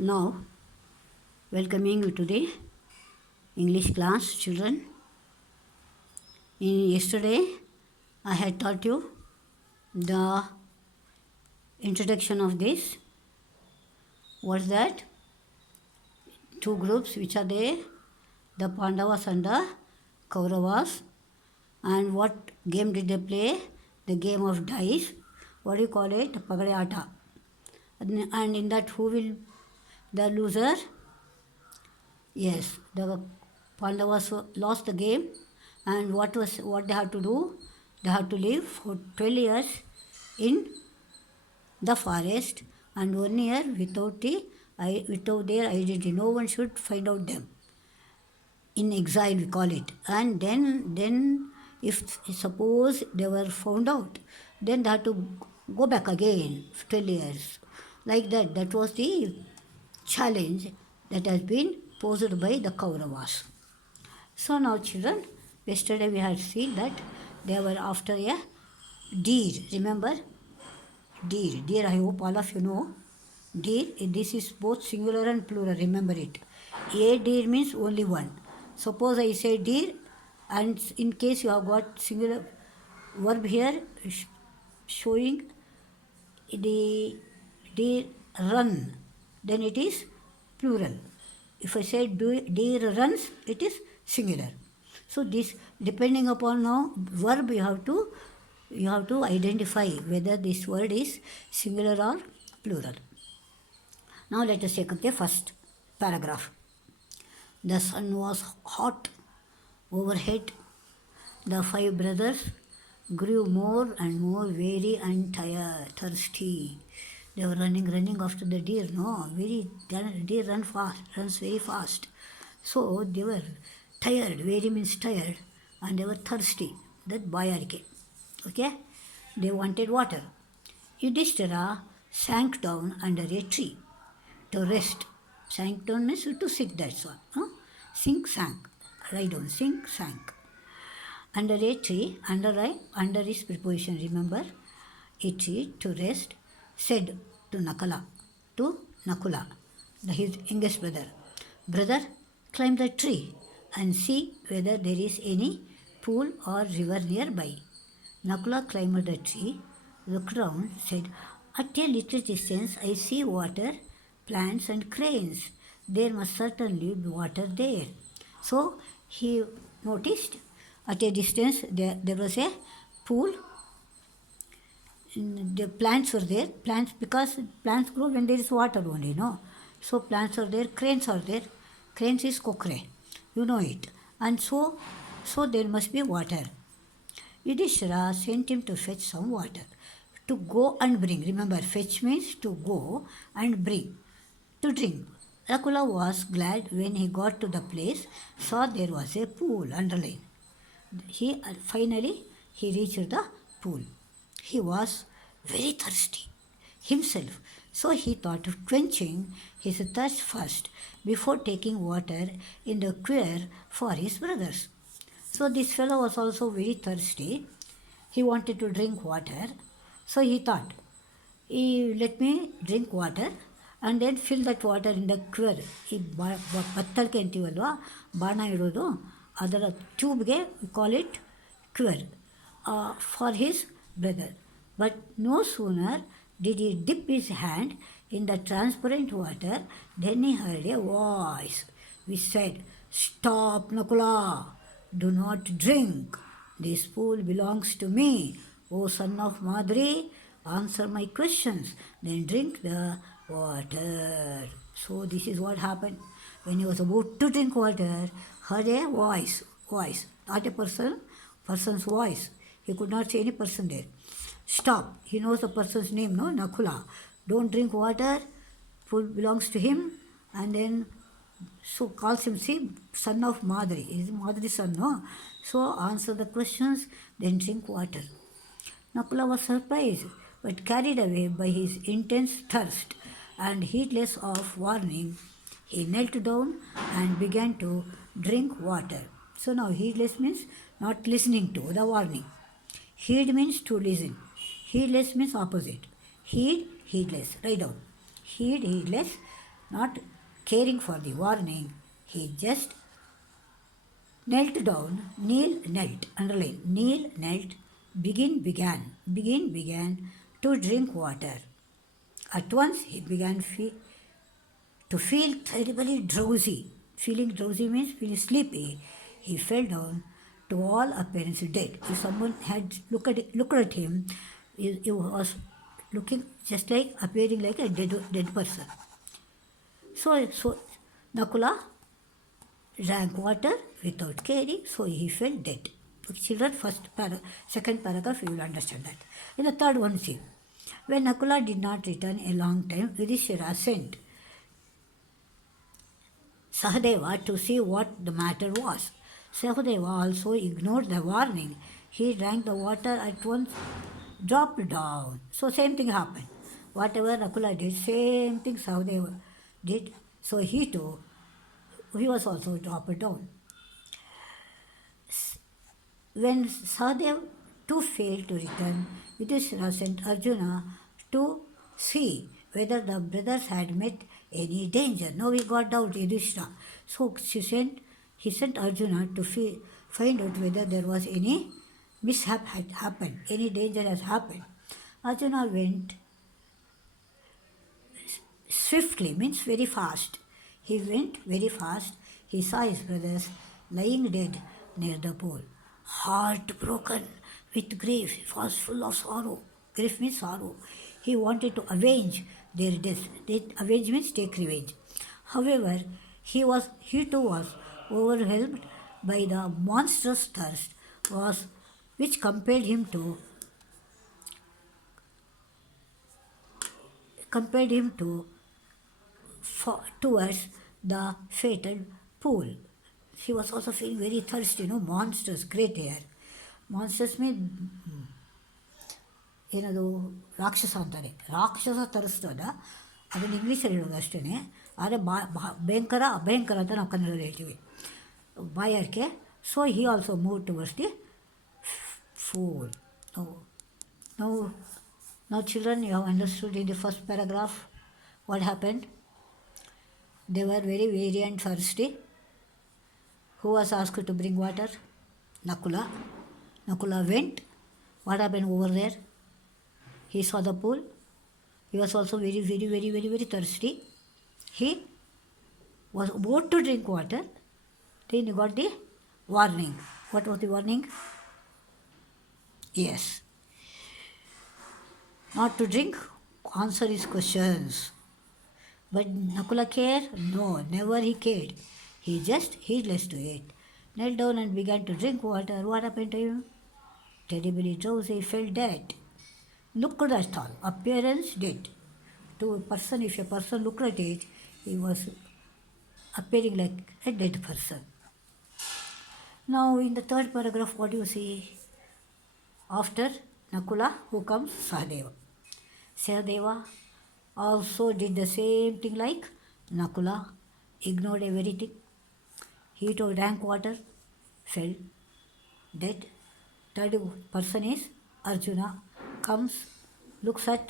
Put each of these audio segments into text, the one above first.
Now, welcoming you to the English class, children. Yesterday, I had taught you the introduction of this. What's that? Two groups, which are there? The Pandavas and the Kauravas. And what game did they play? The game of dice. What do you call it? Pagade And in that, who will the loser? Yes, the Pandavas lost the game, and what they had to do? They had to live for 12 years in the forest, and 1 year without their identity. No one should find out them. In exile, we call it. And then if suppose they were found out, then they had to go back again for 12 years. Like that. That was the challenge that has been posed by the Kauravas. So now, children, yesterday we had seen that they were after a deer. Remember? Deer. Deer, I hope all of you know. Deer, this is both singular and plural. Remember it. A deer means only one. Suppose I say deer, and in case you have got singular verb here showing the deer run, then it is plural. If I say deer runs, it is singular. So this, depending upon now verb, you have to identify whether this word is singular or plural. Now let us take up the first paragraph. The sun was hot overhead. The 5 brothers grew more and more weary and tired, thirsty. They were running after the deer. Deer runs very fast. So they were tired. Weary means tired, and they were thirsty. That bayarike. Okay? They wanted water. Yudhishthira sank down under a tree to rest. Sank down means to sit, that's one. Sank. Lie down. Sank. Under a tree, under is preposition, remember? A tree to rest, said to Nakula, his youngest brother, Brother, climb the tree and see whether there is any pool or river nearby. Nakula climbed the tree, looked round, said, At a little distance I see water, plants and cranes. There must certainly be water there. So he noticed at a distance there was a pool. The plants were there. Plants, because plants grow when there is water only, no? So plants are there, cranes are there. Cranes is kokre. You know it. And so there must be water. Yudhishthira sent him to fetch some water. To go and bring. Remember, fetch means to go and bring. To drink. Nakula was glad when he got to the place, saw there was a pool, underline. Finally, he reached the pool. He was very thirsty himself, so he thought of quenching his thirst first before taking water in the quiver for his brothers. So this fellow was also very thirsty. He wanted to drink water, so he thought, let me drink water and then fill that water in the quiver. ಈ ಬತ್ತಳಿಕೆ ಅಂತೀವಲ್ವ, ಬಾಣ ಇಡೋದು, ಅದರ ಟ್ಯೂಬ್ಗೆ call it quiver for his brother. But no sooner did he dip his hand in the transparent water than he heard a voice which said, Stop, Nakula, do not drink. This pool belongs to me. O son of Madri, answer my questions, then drink the water. So this is what happened. When he was about to drink water, heard a voice, not a person's voice. He could not see any person there. Stop. He knows the person's name, no? Nakula. Don't drink water. Food belongs to him. And then, so calls him, see, son of Madri. He's Madri's son, no? So answer the questions, then drink water. Nakula was surprised, but carried away by his intense thirst and heedless of warning, he knelt down and began to drink water. So now heedless means not listening to the warning. Heed means to listen. Heedless means opposite. Heedless. Write down. Heedless. not caring for the warning, he just knelt down, knelt, began to drink water. At once he began to feel terribly drowsy. Feeling drowsy means feeling sleepy. He fell down, to all appearance dead. If someone had looked at him, he was looking just like, appearing like a dead person. So Nakula drank water without caring, so he fell dead. Children, second paragraph, you will understand that. In the third one, see, when Nakula did not return a long time, Yudhishthira sent Sahadeva to see what the matter was. Sahadeva also ignored the warning. He drank the water at once, dropped down. So same thing happened. Whatever Nakula did, same thing Sahadeva did. So he too, he was also dropped down. When Sahadev too failed to return, Yudhishthira sent Arjuna to see whether the brothers had met any danger. Now he got out Yudhishthira. So he sent Arjuna to find out whether there was any mishap had happened, any danger has happened. Arjuna went swiftly, means very fast. He went very fast. He saw his brothers lying dead near the pool. Heartbroken with grief, he was full of sorrow. Grief means sorrow. He wanted to avenge their death. Avenge means take revenge. However, he too was overwhelmed by the monstrous thirst which compelled him towards the fatal pool. He was also feeling very thirsty, monsters, great air. Monsters mean ಏನದು ರಾಕ್ಷಸ ಅಂತಾರೆ. ರಾಕ್ಷಸ ತರಿಸ್ತದ ಅದನ್ನು ಇಂಗ್ಲೀಷಲ್ಲಿ ಹೇಳೋದು ಅಷ್ಟೇ. ಆದರೆ ಭಯಂಕರ ಅಭಯಂಕರ ಅಂತ ನಾವು ಕನ್ನಡದಲ್ಲಿ ಹೇಳ್ತೀವಿ, ಬಾಯಾರಿಕೆ. So he also move towards the fool. Now children, you have understood in the first paragraph what happened. They were very weary and thirsty. Who was asked to bring water? Nakula. Nakula went. What happened over there? He saw the pool. He was also very, very, very, very, very thirsty. He was about to drink water. Then he got the warning. What was the warning? Yes. Not to drink, answer his questions. But Nakula cared? No, never he cared. He just heedless to it. Knelt down and began to drink water. What happened to him? Terribly drowsy, he fell dead. Looked at all. Appearance dead. To a person, if a person looked at it, he was appearing like a dead person. Now in the third paragraph, what do you see? After Nakula, who comes? Sahadeva. Sahadeva also did the same thing like Nakula, ignored everything. He too drank water, fell dead. Third person is Arjuna, comes, looks at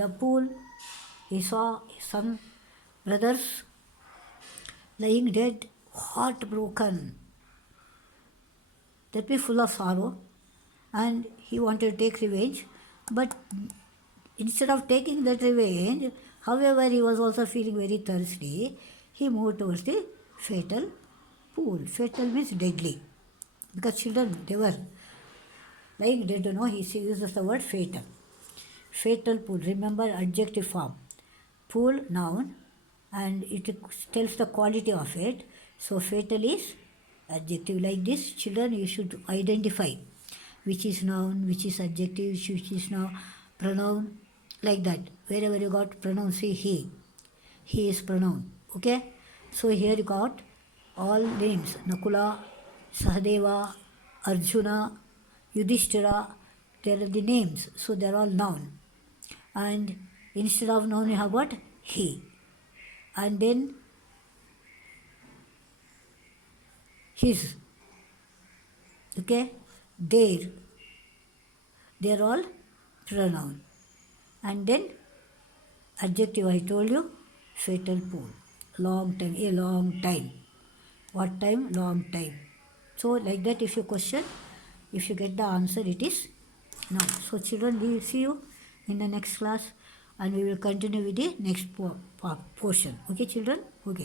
the pool. He saw some brothers lying dead, heartbroken. That be full of sorrow, and he wanted to take revenge. But instead of taking that revenge, however, he was also feeling very thirsty. He moved towards the fatal pool. Fatal means deadly. Because children, they were lying dead, he uses the word fatal. Fatal pool, remember adjective form. Pool, noun, and it tells the quality of it. So fatal is adjective. Like this, children, you should identify which is noun, which is adjective, which is now pronoun, like that. Wherever you got pronoun, see he is pronoun. Okay, so here you got all names: Nakula, Sahadeva, Arjuna, Yudhishthira. They are the names, so they are all noun. And instead of noun, you have got he. And then his. Okay, they are all pronoun. And then adjective, I told you, fatal pool. Long time, a long time. What time? Long time. So like that, if you question, if you get the answer, it is no. So children, we will see you in the next class, and we will continue with the next portion. Okay children? Okay.